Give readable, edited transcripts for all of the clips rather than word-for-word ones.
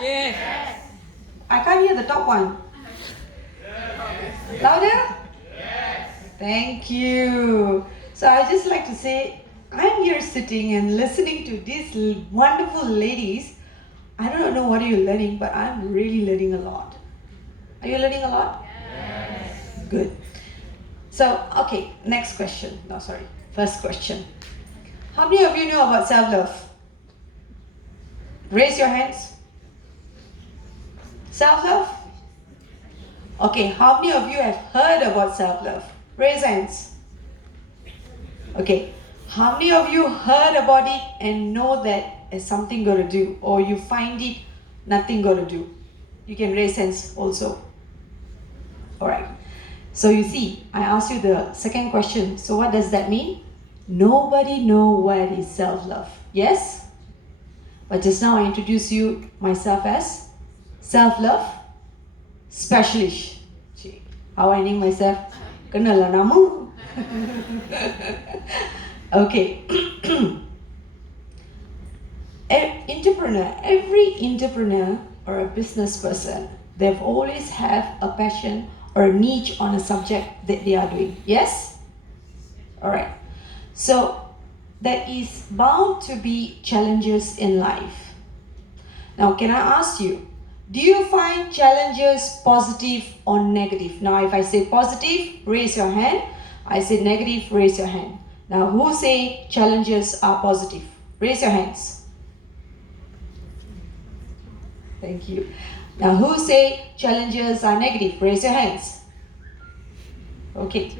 Yes. I can't hear the top one. Louder? Thank you. So I just like to say, I'm here sitting and listening to these wonderful ladies. I don't know what you're learning, but I'm really learning a lot. Are you learning a lot? Yes. Good. So, okay, next question. No, sorry. First question. How many of you know about self-love? Raise your hands. Self-love? Okay, how many of you have heard about self-love? Raise hands. Okay, how many of you heard about it and know that it's something got to do, or you find it nothing got to do? You can raise hands also. Alright, so you see, I asked you the second question. So what does that mean? Nobody know what is self-love. Yes? But just now I introduced you myself as self-love specialist. How I name myself? Kenalah nama. Okay. Every entrepreneur or a business person, they've always have a passion or a niche on a subject that they are doing. Yes? Alright. So there is bound to be challenges in life. Now, can I ask you, do you find challenges positive or negative? Now, if I say positive, raise your hand. I say negative, raise your hand. Now, who say challenges are positive? Raise your hands. Thank you. Now, who say challenges are negative? Raise your hands. Okay.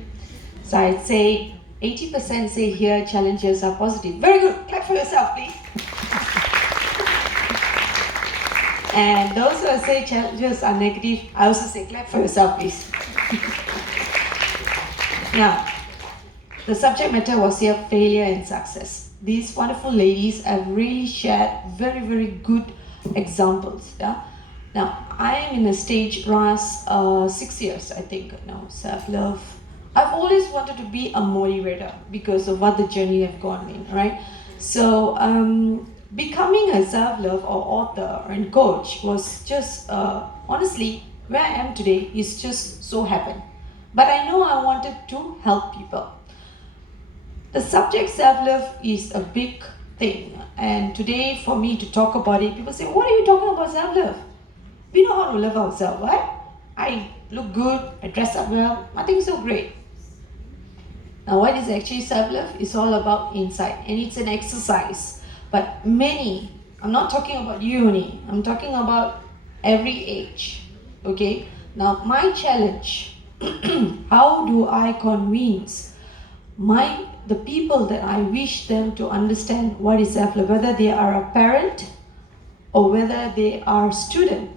So I'd say 80% say here challenges are positive. Very good. Clap for yourself, please. And those who say challenges are negative, I also say clap for yourself, please. Now, the subject matter was here, failure and success. These wonderful ladies have really shared very, very good examples. Yeah. Now, I am in a stage last 6 years, I think, now, self-love. I've always wanted to be a motivator because of what the journey I've gone in, right? So, becoming a self-love or author and coach was just, honestly, where I am today is just so happened. But I know I wanted to help people. The subject self-love is a big thing. And today, for me to talk about it, people say, what are you talking about self-love? We know how to love ourselves, right? I look good, I dress up well, nothing so great. Now, what is actually self-love? It's all about inside, and it's an exercise. But many, I'm not talking about you only, I'm talking about every age, okay? Now, my challenge, how do I convince the people that I wish them to understand what is self-love, whether they are a parent, or whether they are a student,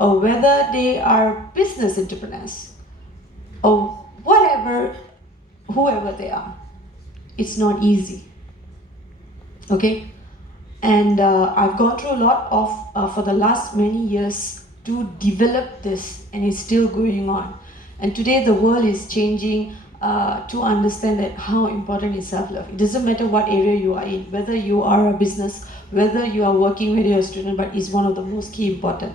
or whether they are business entrepreneurs, or whatever, whoever they are. It's not easy. Okay? And I've gone through a lot of, for the last many years, to develop this, and it's still going on. And today the world is changing to understand that how important is self-love. It doesn't matter what area you are in, whether you are a business, whether you are working, whether you're a student, but it's one of the most key important.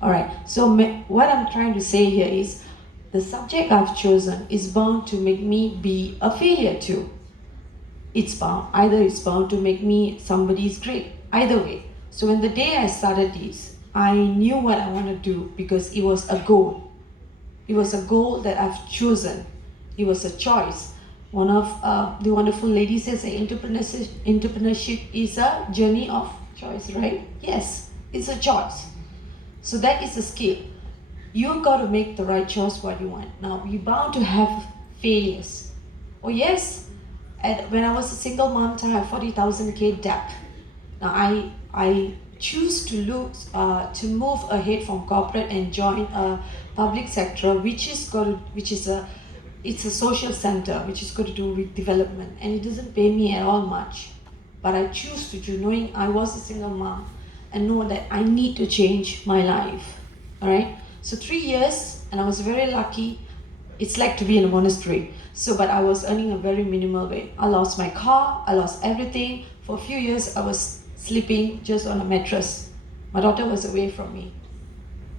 Alright, so what I'm trying to say here is, the subject I've chosen is bound to make me be a failure too. It's bound, either it's bound to make me somebody's great, either way. So when the day I started this, I knew what I want to do because it was a goal. It was a goal that I've chosen. It was a choice. One of the wonderful ladies says that entrepreneurship is a journey of choice, right? Yes, it's a choice. So that is a skill. You've got to make the right choice what you want. Now, you're bound to have failures. Oh yes, when I was a single mom, I had 40,000 debt. Now, I choose to move ahead from corporate and join a public sector, it's a social center, which is got to do with development, and it doesn't pay me at all much. But I choose to do, knowing I was a single mom, and know that I need to change my life. All right. So 3 years, and I was very lucky. It's like to be in a monastery. So, but I was earning a very minimal way. I lost my car, I lost everything. For a few years, I was sleeping just on a mattress. My daughter was away from me.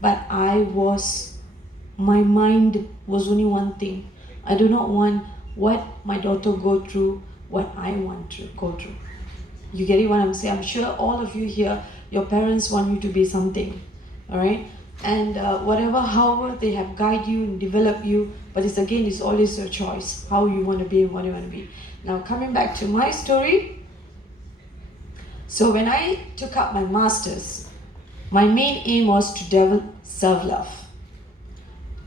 But my mind was only one thing. I do not want what my daughter go through, what I want to go through. You get it what I'm saying? I'm sure all of you here, your parents want you to be something, all right? And however they have guided you and developed you, but it's always your choice, how you want to be and what you want to be. Now, coming back to my story. So when I took up my master's, my main aim was to develop self-love,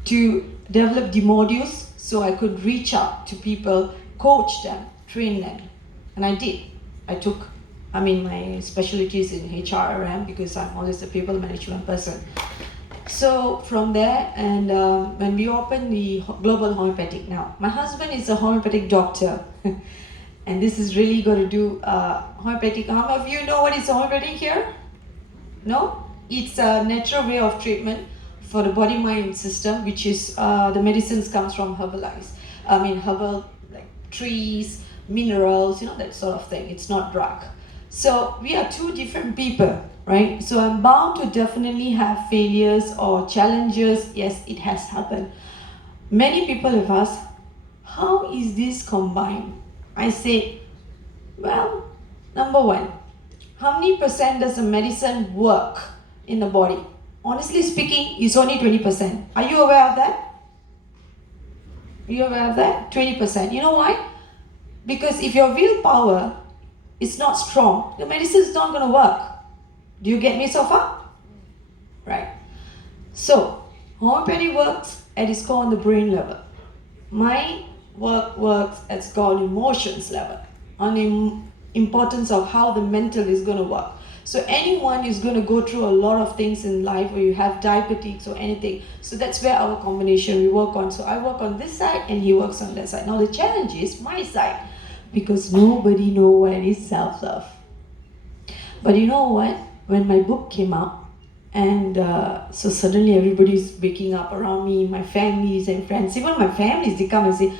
to develop the modules so I could reach out to people, coach them, train them. And I did. My specialty is in HRM because I'm always a people management person. So from there, and when we opened the Global Homeopathic now, my husband is a homeopathic doctor. And this is really going to do homeopathic. How many of you know what is homeopathic here? No? It's a natural way of treatment for the body-mind system, which is the medicines comes from herbal, like trees, minerals, that sort of thing. It's not drug. So we are two different people, right? So I'm bound to definitely have failures or challenges. Yes, it has happened. Many people have asked, how is this combined? I say, well, number one, how many percent does the medicine work in the body? Honestly speaking, it's only 20%. Are you aware of that? Are you aware of that? 20%. You know why? Because if your willpower is not strong, the medicine is not going to work. Do you get me so far? Right. So, homeopathy works at its core on the brain level. My work works at its core on emotions level, on the importance of how the mental is going to work. So anyone is going to go through a lot of things in life where you have diabetes or anything. So that's where our combination we work on. So I work on this side and he works on that side. Now the challenge is my side, because nobody knows what is self-love. But you know what? When my book came out, and so suddenly everybody's waking up around me, my families and friends, even my families, they come and say,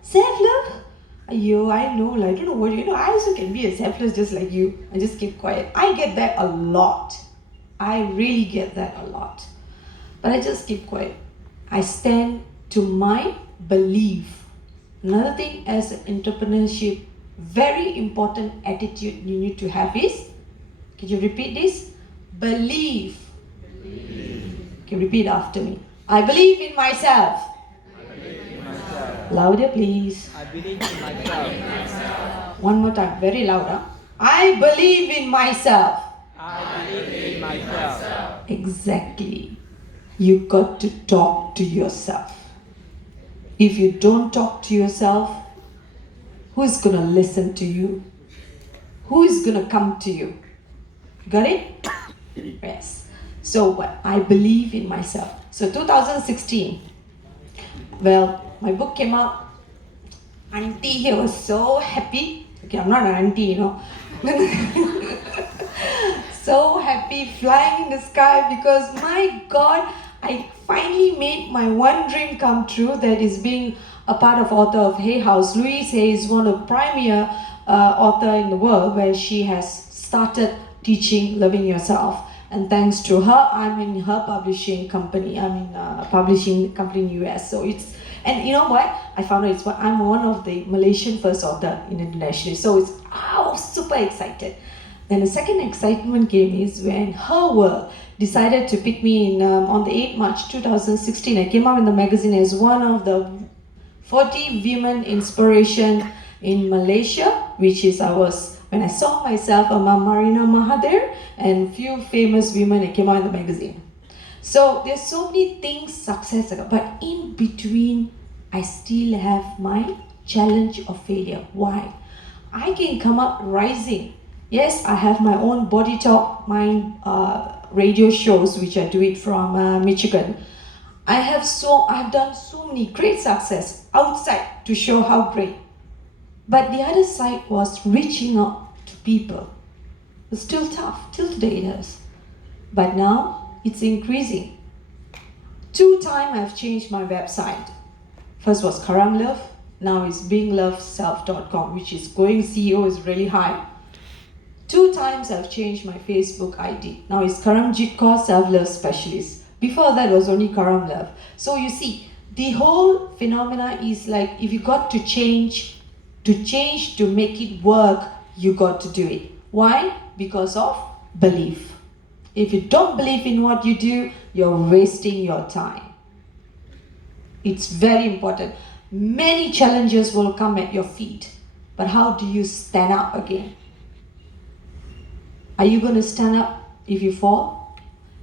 self-love? Yo, I know, I don't know what, I also can be a selfless just like you. I just keep quiet. I get that a lot. I really get that a lot. But I just keep quiet. I stand to my belief. Another thing as entrepreneurship, very important attitude you need to have is, can you repeat this? Believe. Can you repeat after me? I believe in myself. Louder, please. I believe in myself. One more time, very louder. I believe in myself. I believe in myself. Exactly. You got to talk to yourself. If you don't talk to yourself, who's going to listen to you? Who is going to come to you? Got it? Yes. So what? I believe in myself. So 2016, well, my book came out. Auntie here was so happy. Okay, I'm not an auntie, So happy, flying in the sky, because my God, I finally made my one dream come true, that is being a part of author of Hay House. Louise Hay is one of the premier author in the world, where she has started teaching Loving Yourself. And thanks to her, I'm in her publishing company. I'm in a publishing company in US. So it's, and you know what? I found out I'm one of the Malaysian first author in internationally. So I was super excited. Then the second excitement came is when Her World decided to pick me in on the 8th March 2016. I came out in the magazine as one of the 40 women inspiration in Malaysia, which is when I saw myself among Marina Mahathir and few famous women that came out in the magazine. So there's so many things, success, but in between, I still have my challenge of failure. Why? I can come up rising. Yes, I have my own Body Talk Mind radio shows, which I do it from Michigan. I have done so many great success outside to show how great. But the other side was reaching out to people. It's still tough, till today it is. But now it's increasing. 2 times I've changed my website. First was Karam Love, now it's beingloveself.com, which is going CEO is really high. 2 times I've changed my Facebook ID. Now it's Karamjit Kaur Self-Love Specialist. Before that was only Karam Love. So you see, the whole phenomena is like, if you got to change to make it work, you got to do it. Why? Because of belief. If you don't believe in what you do, you're wasting your time. It's very important. Many challenges will come at your feet, but how do you stand up again? Are you going to stand up if you fall?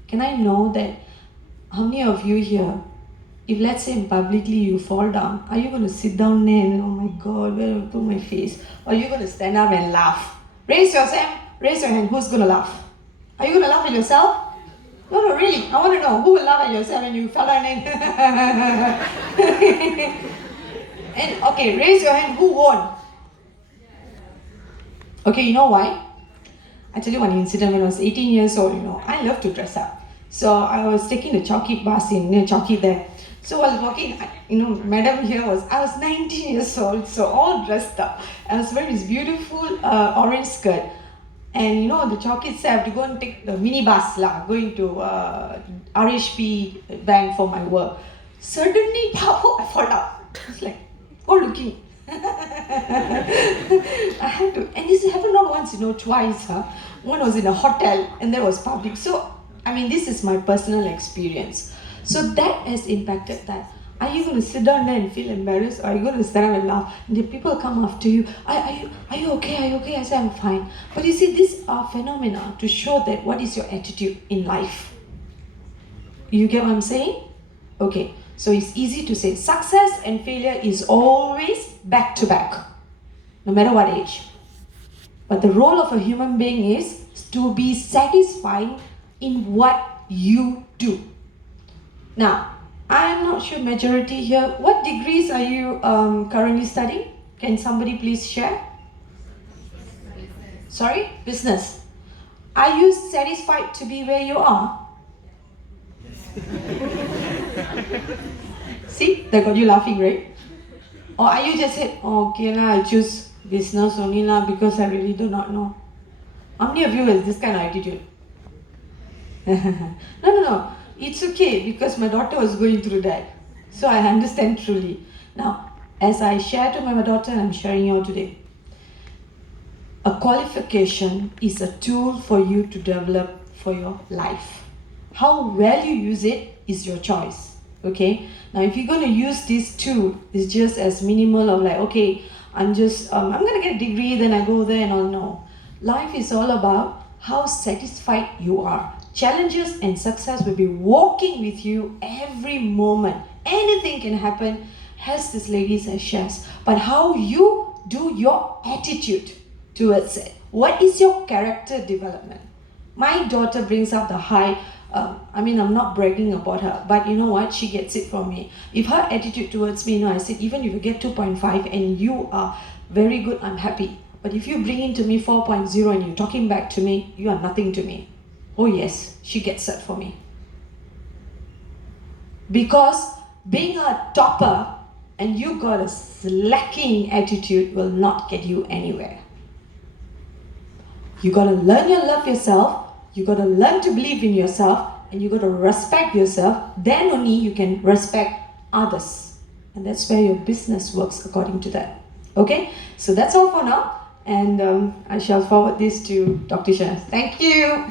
Can I know that how many of you here, if let's say publicly you fall down, are you going to sit down there and, oh my God, where do I put my face? Or are you going to stand up and laugh? Raise your hand. Who's going to laugh? Are you going to laugh at yourself? No, really. I want to know who will laugh at yourself when you fell down and and okay, raise your hand. Who won? Okay, you know why? I tell you one incident. When I was 18 years old, I love to dress up. So I was taking the Chowki bus in near Chowki there. So I was walking, madam here I was 19 years old, so all dressed up. I was wearing this beautiful orange skirt. And the Chowki said I have to go and take the mini bus going to RHP bank for my work. Suddenly, I fall down. It's like, looking. I had to, and this happened not once, twice. One was in a hotel and there was public. So, this is my personal experience. So that has impacted that. Are you going to sit down there and feel embarrassed, or are you going to stand up and laugh? And the people come after you. Are you okay? Are you okay? I say, I'm fine. But you see, these are phenomena to show that what is your attitude in life. You get what I'm saying? Okay. So it's easy to say success and failure is always back to back, no matter what age. But the role of a human being is to be satisfied in what you do. Now, I'm not sure majority here. What degrees are you currently studying? Can somebody please share? Sorry? Business. Are you satisfied to be where you are? See, that got you laughing, right? Or are you just said, okay I choose business only because I really do not know? How many of you has this kind of attitude? No. It's okay because my daughter was going through that. So I understand truly. Now, as I share to my daughter, I'm sharing you all today. A qualification is a tool for you to develop for your life. How well you use it is your choice. Okay? Now, if you're going to use this tool, it's just as minimal of like, okay, I'm going to get a degree, then I go there and all. No. Life is all about how satisfied you are. Challenges and success will be walking with you every moment. Anything can happen, as this lady says, shares. But how you do your attitude towards it. What is your character development? My daughter brings up the high, I'm not bragging about her, but you know what? She gets it from me. If her attitude towards me, I said, even if you get 2.5 and you are very good, I'm happy. But if you bring into me 4.0 and you're talking back to me, you are nothing to me. Oh yes, she gets that for me. Because being a topper and you got a slacking attitude will not get you anywhere. You got to learn to love yourself, you got to learn to believe in yourself, and you got to respect yourself. Then only you can respect others. And that's where your business works according to that. Okay? So that's all for now. And I shall forward this to Dr. Shah. Thank you.